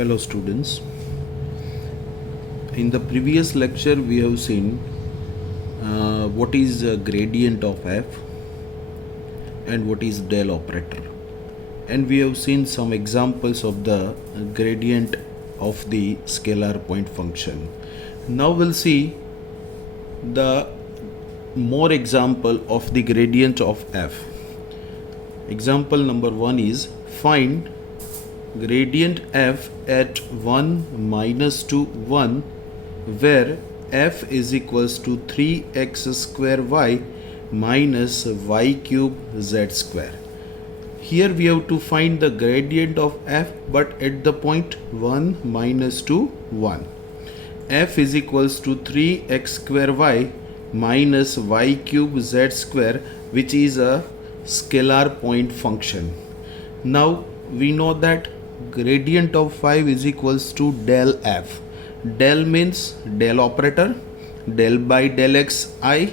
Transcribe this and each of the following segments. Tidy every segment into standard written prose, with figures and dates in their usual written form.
Hello students. In the previous lecture we have seen what is gradient of f and what is del operator, and we have seen some examples of the gradient of the scalar point function. Now we'll see the more example of the gradient of f. Example number 1 is find gradient f at 1 minus to 1 where f is equals to 3x square y minus y cube z square. Here we have to find the gradient of f, but at the point 1 minus to 1. F is equals to 3x square y minus y cube z square, which is a scalar point function. Now we know that gradient of 5 is equals to del f. Del means del operator, del by del x I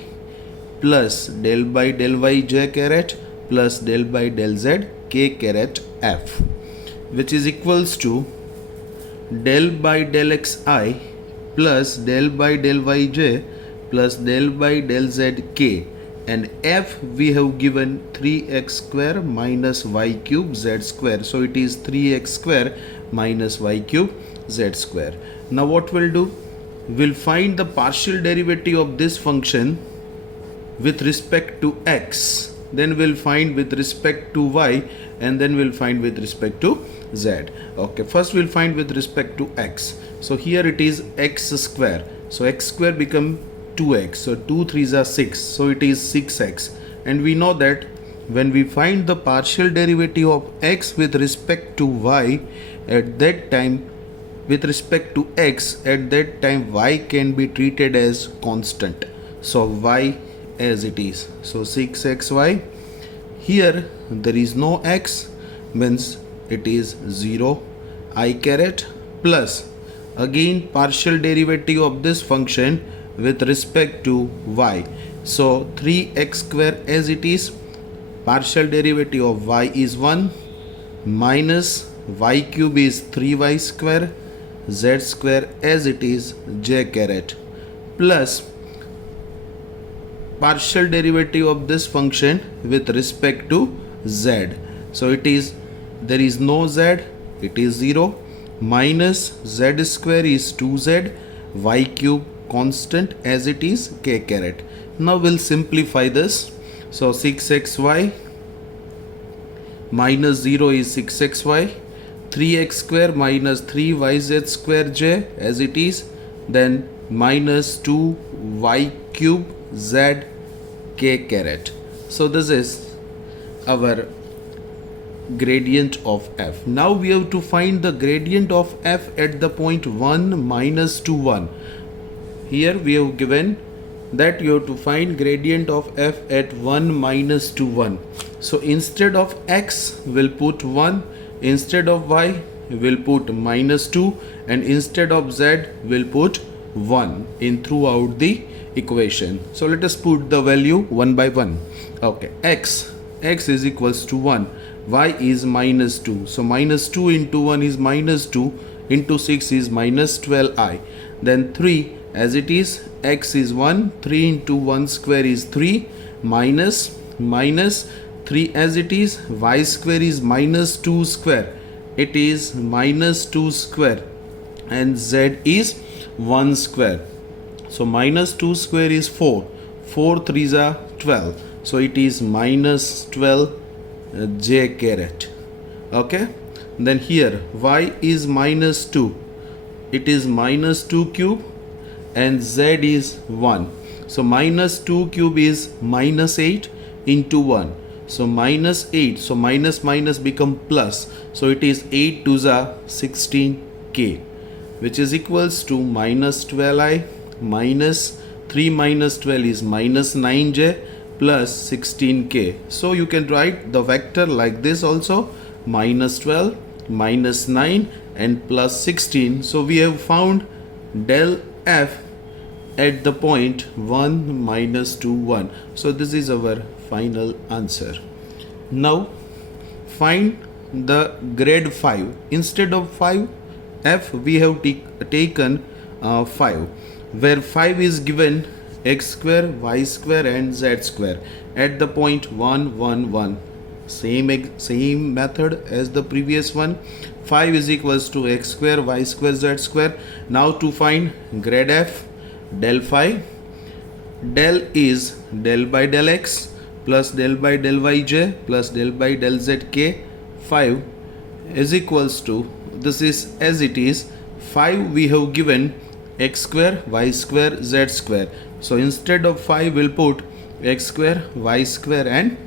plus del by del y j caret plus del by del z k caret f, which is equals to del by del x I plus del by del y j plus del by del z k, and f we have given 3x square minus y cube z square, so it is 3x square minus y cube z square. Now what we'll do, we'll find the partial derivative of this function with respect to x, then we'll find with respect to y, and then we'll find with respect to z. Okay, first we'll find with respect to x. So here it is x square, so x square become 2x, so 2 3s are 6, so it is 6x, and we know that when we find the partial derivative of x with respect to y, at that time with respect to x, at that time y can be treated as constant, so y as it is, so 6xy. Here there is no x, means it is 0 I caret plus again partial derivative of this function with respect to y, so 3x square as it is, partial derivative of y is 1 minus y cube is 3y square, z square as it is j caret plus partial derivative of this function with respect to z, so it is, there is no z, it is 0 minus z square is 2z, y cube constant as it is k caret. Now we'll simplify this, so 6xy minus 0 is 6xy, 3x square minus 3yz square j as it is, then minus 2y cube z k caret. So this is our gradient of f. Now we have to find the gradient of f at the point 1 minus to 1. Here we have given that you have to find gradient of f at 1 minus to 1. So instead of x we'll put 1, instead of y we'll put minus 2, and instead of z we'll put 1 in throughout the equation. So let us put the value one by one. Okay, x is equals to 1, y is minus 2, so minus 2 into 1 is minus 2 into 6 is minus 12i, then 3 as it is, x is 1, 3 into 1 square is 3 minus 3 as it is, y square is minus 2 square, it is minus 2 square, and z is 1 square, so minus 2 square is 4, 4 3s are 12, so it is minus 12 j caret. Okay, then here y is minus 2, it is minus 2 cube, and z is 1, so minus 2 cube is minus 8 into 1, so minus 8, so minus minus become plus, so it is 8 2s are 16k, which is equals to minus 12i minus 3 minus 12 is minus 9j plus 16k. So you can write the vector like this also, minus 12 minus 9 and plus 16. So we have found del f at the point 1 minus 2 1. So this is our final answer. Now find the grade 5. Instead of 5 f we have taken 5, where 5 is given x square, y square and z square at the point 1 1 1. Same method as the previous one. 5 is equals to x square, y square, z square. Now to find grad f, del phi, del is del by del x plus del by del yj plus del by del zk. 5 is equals to, this is as it is, 5 we have given x square, y square, z square. So instead of 5 we'll put x square, y square and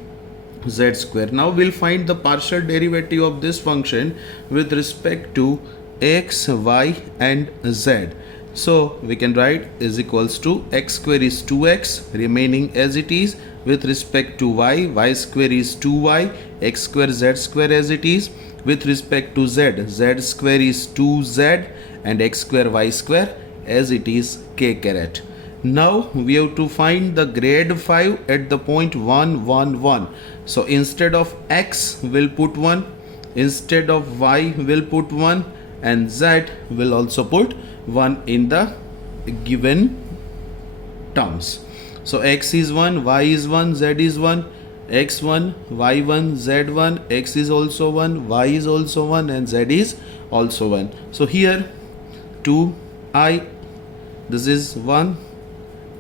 z square. Now we'll find the partial derivative of this function with respect to x, y and z. So we can write is equals to x square is 2x remaining as it is, with respect to y, y square is 2y, x square, z square as it is, with respect to z, z square is 2z and x square, y square as it is k caret. Now we have to find the grade 5 at the point 1 1 1. So instead of x we'll put 1, instead of y we'll put 1 and z will also put 1 in the given terms. So x is 1, y is 1, z is 1, x1, y1, z1, x is also 1, y is also 1 and z is also 1. So here 2i, this is 1,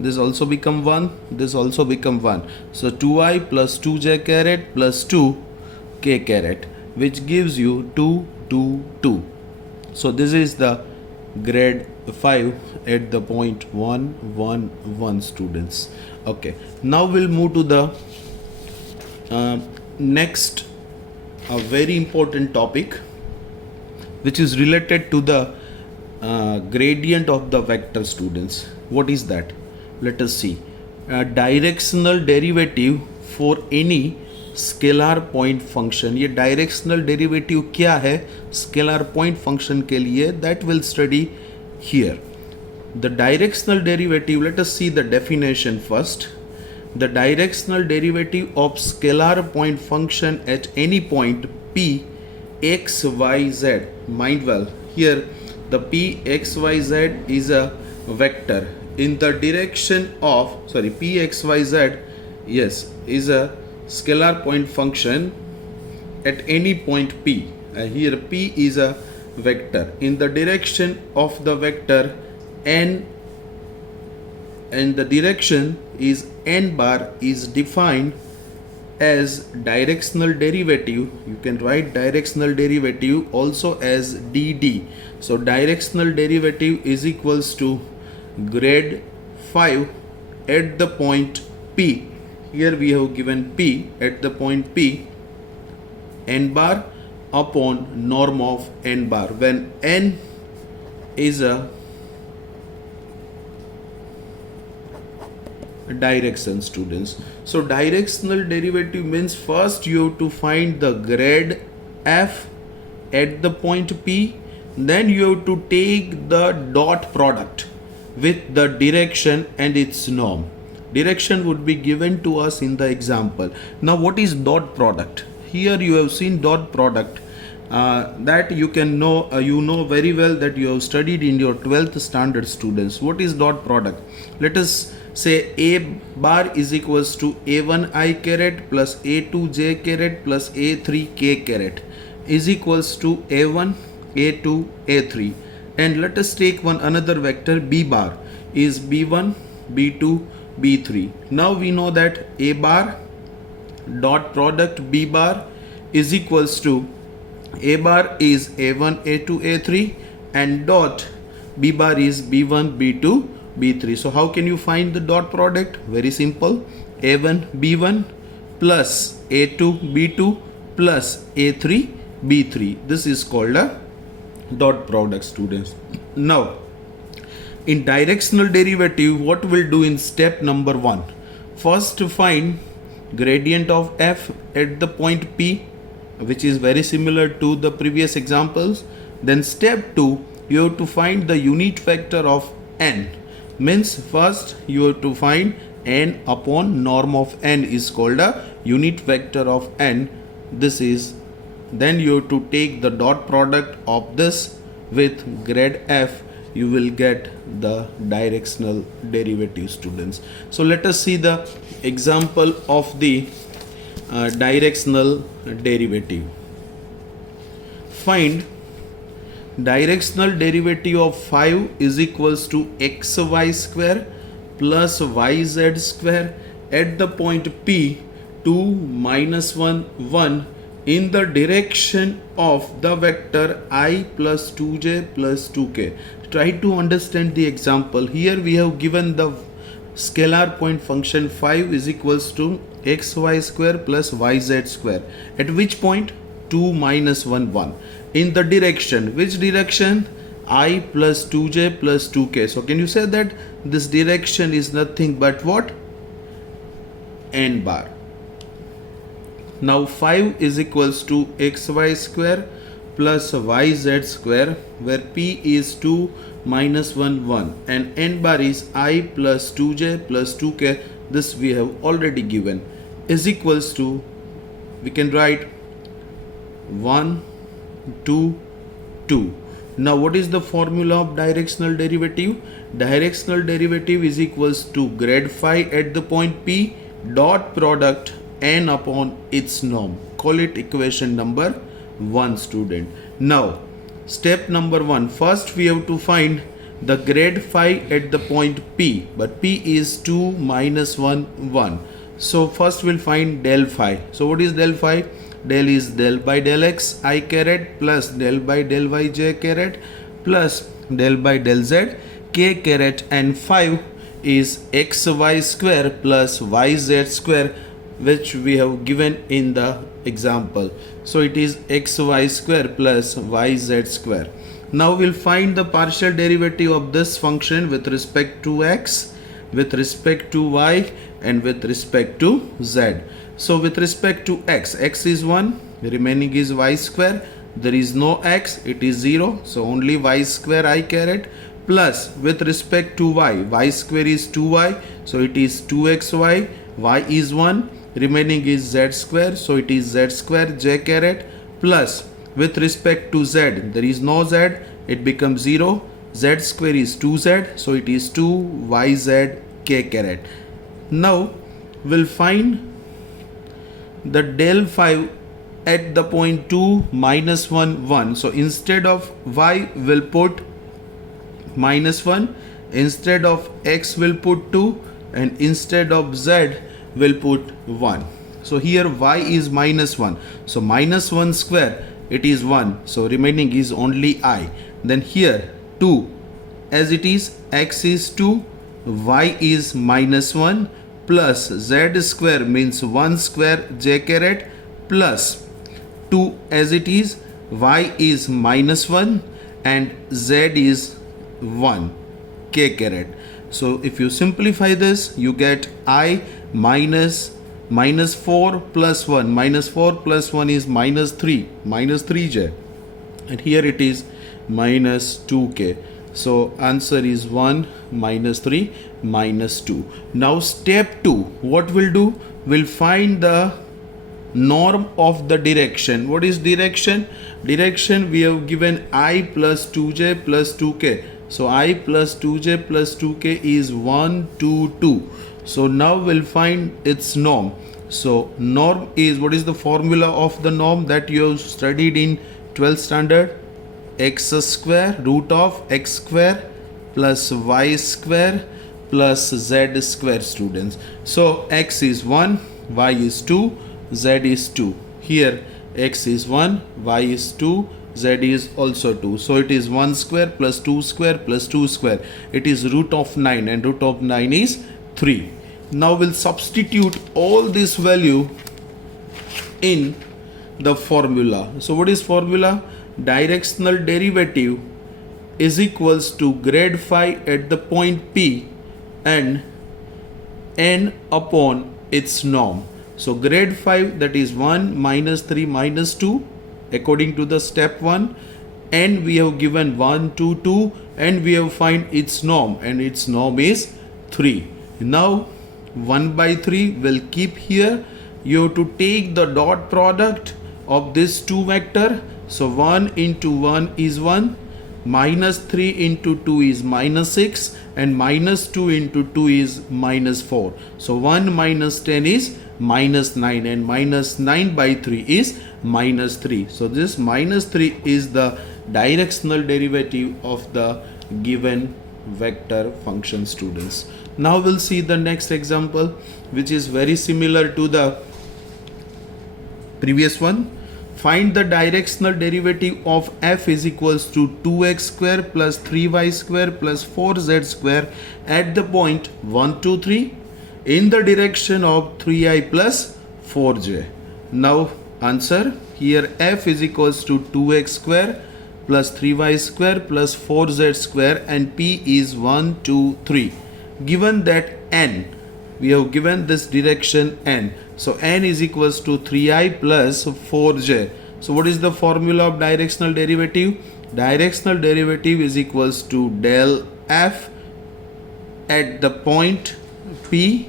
this also become 1, this also become 1. So 2i plus 2j caret plus 2k caret, which gives you 2 2 2. So this is the grade 5 at the point 1 1 1 students. Okay, now we'll move to the next very important topic, which is related to the gradient of the vector students. What is that? Let us see. Directional derivative for any scalar point function. ये directional derivative क्या है scalar point function के लिए, that will study here. The directional derivative, let us see the definition first. The directional derivative of scalar point function at any point p x y z. Mind well, here the p x y z is a vector in the direction of, sorry, p x y z, yes, is a scalar point function at any point p. Here p is a vector in the direction of the vector n, and the direction is n bar is defined as directional derivative. You can write directional derivative also as dd. So directional derivative is equals to grade 5 at the point p. Here we have given p at the point p, n bar upon norm of n bar, when n is a direction, students. So directional derivative means first you have to find the grade f at the point p, then you have to take the dot product with the direction and its norm. Direction would be given to us in the example. Now what is dot product? Here you have seen dot product, that you can know, you know very well that you have studied in your 12th standard, students. What is dot product? Let us say a bar is equals to a1i caret plus a2j caret plus a3k caret is equals to a1 a2 a3, and let us take one another vector b bar is b1 b2 b3. Now we know that a bar dot product b bar is equals to a bar is a1 a2 a3 and dot b bar is b1 b2 b3. So how can you find the dot product? Very simple. a1 b1 plus a2 b2 plus a3 b3. This is called a dot product, students. Now in directional derivative, what we'll do in step number 1, first to find gradient of f at the point p, which is very similar to the previous examples. Then step 2, you have to find the unit vector of n. Means first you have to find n upon norm of n is called a unit vector of n. This is, then you have to take the dot product of this with grad f, you will get the directional derivative, students. So let us see the example of the directional derivative. Find directional derivative of 5 is equals to xy square plus yz square at the point P 2 minus 1 1 in the direction of the vector I plus 2j plus 2k. Try to understand the example. Here we have given the scalar point function 5 is equals to xy square plus yz square. At which point? 2 minus 1 1. In the direction. Which direction? I plus 2j plus 2k. So can you say that this direction is nothing but what? N bar. Now 5 is equals to xy square plus yz square, where p is 2 minus 1 1 and n bar is I plus 2j plus 2k. This we have already given, is equals to, we can write 1 2 2. Now what is the formula of directional derivative? Directional derivative is equals to grad phi at the point P dot product n upon its norm. Call it equation number 1, student. Now step number 1, first we have to find the grad phi at the point P, but P is 2 minus 1 1. So first we'll find del phi. So what is del phi? Del is del by del x I caret plus del by del y j caret plus del by del z k caret, and 5 is xy square plus yz square, which we have given in the example. So it is xy square plus yz square. Now we'll find the partial derivative of this function with respect to x, with respect to y, and with respect to z. So with respect to x, x is 1, remaining is y square. There is no x, it is 0, so only y square I caret, plus with respect to y, y square is 2y, so it is 2xy, y is 1, remaining is z square, so it is z square j caret, plus with respect to z, there is no z, it becomes 0, z square is 2z, so it is 2yz k caret. Now we'll find the del phi at the point 2 minus 1 1. So instead of y we'll put minus 1, instead of x we'll put 2, and instead of z we'll put 1. So here y is minus 1, so minus 1 square, it is 1, so remaining is only I. Then here 2 as it is, x is 2, y is minus 1, plus z square means 1 square j caret, plus 2 as it is, y is minus 1 and z is 1 k caret. So if you simplify this, you get I minus 4 plus 1, minus 4 plus 1 is minus 3j, and here it is minus 2k. So answer is 1 minus 3 minus 2. Now step 2, what we'll do? We'll find the norm of the direction. What is direction? Direction we have given I plus 2j plus 2k. So I plus 2j plus 2k is 1 2 2. So now we'll find its norm. So norm is, what is the formula of the norm that you have studied in 12th standard? X square root of x square plus y square plus z square, students. So x is 1, y is 2, z is 2. Here x is 1, y is 2, z is also 2. So it is 1 square plus 2 square plus 2 square. It is root of 9, and root of 9 is 3. Now we'll substitute all this value in the formula. So what is formula? Directional derivative is equals to grad phi at the point P and n upon its norm. So grad phi, that is 1 minus 3 minus 2 according to the step 1, and we have given 1 2 2, and we have find its norm, and its norm is 3. Now 1 by 3 will keep here. You have to take the dot product of this two vector. So 1 into 1 is 1, Minus 3 into 2 is minus 6, and minus 2 into 2 is minus 4. So 1 minus 10 is minus 9, and minus 9 by 3 is minus 3. So this minus 3 is the directional derivative of the given vector function, students. Now we'll see the next example, which is very similar to the previous one. Find the directional derivative of f is equals to 2x square plus 3y square plus 4z square at the point 1, 2, 3 in the direction of 3i plus 4j. Now answer, here f is equals to 2x square plus 3y square plus 4z square, and p is 1, 2, 3. Given that n, we have given this direction n, so n is equals to 3i plus 4j. So what is the formula of directional derivative? Directional derivative is equals to del f at the point p,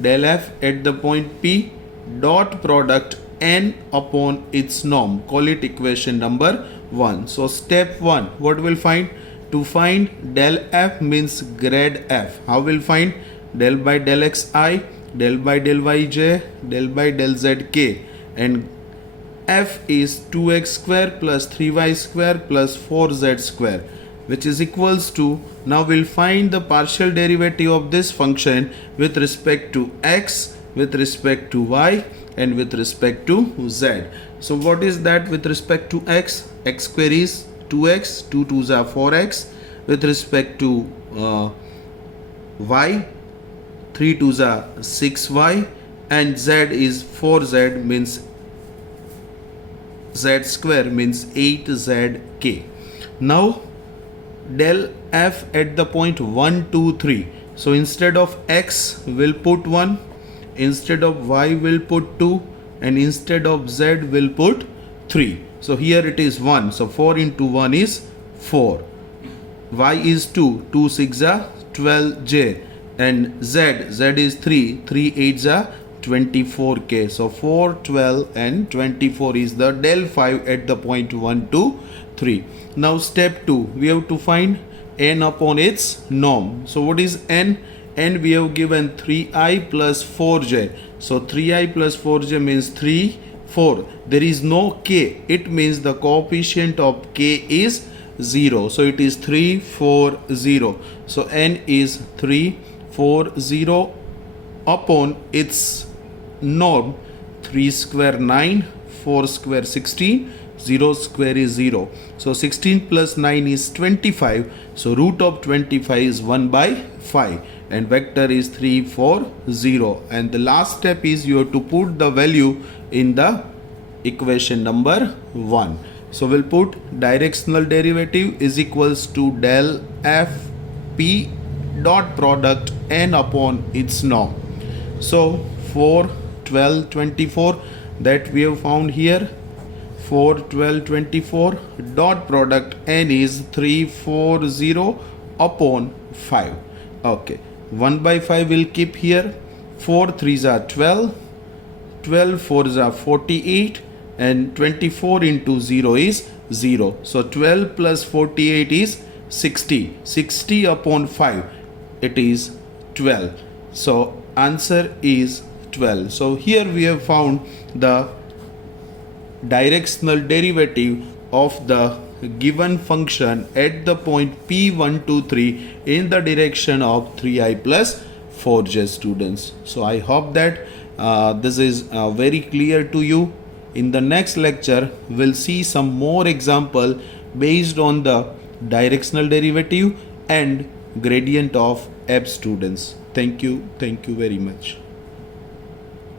del f at the point p dot product n upon its norm. Call it equation number 1. So step 1, what we'll find? To find del f means grad f. How we'll find? Del by del xi, del by del yj, del by del zk, and f is 2x square plus 3y square plus 4z square, which is equals to, now we'll find the partial derivative of this function with respect to x, with respect to y, and with respect to z. So what is that with respect to x? X square is 2x, 2 2s are 4x. With respect to y, 3 2s are 6y, and z is 4z, means z square means 8zk. Now del f at the point 1, 2, 3. So instead of x we'll put 1, instead of y we'll put 2, and instead of z we'll put 3. So here it is 1. So 4 into 1 is 4. Y is 2. 2 6 are 12j. And z is 3. 3 8s are 24k. So 4, 12 and 24 is the del 5 at the point 1, 2, 3. Now step 2, we have to find n upon its norm. So what is n? N we have given 3i plus 4j. So 3i plus 4j means 3, 4. There is no k. It means the coefficient of k is 0. So it is 3, 4, 0. So n is 3, 4, 0 upon its norm. 3 square 9, 4 square 16, 0 square is 0. So 16 plus 9 is 25. So root of 25 is 1 by 5. And vector is 3, 4, 0. And the last step is you have to put the value in the equation number 1. So we'll put directional derivative is equals to del f p dot product n upon its norm. So 4, 12, 24 that we have found here. 4, 12, 24 dot product n is 3, 4, 0 upon 5. Okay, 1 by 5 will keep here. 4 3s are 12, 12 4s are 48, and 24 into 0 is 0. So 12 plus 48 is 60. 60 upon 5, it is 12. So answer is 12. So here we have found the directional derivative of the given function at the point p1, 2, 3 in the direction of 3i plus 4j, students. So I hope that this is very clear to you. In the next lecture we'll see some more example based on the directional derivative and gradient of f, students. Thank you very much.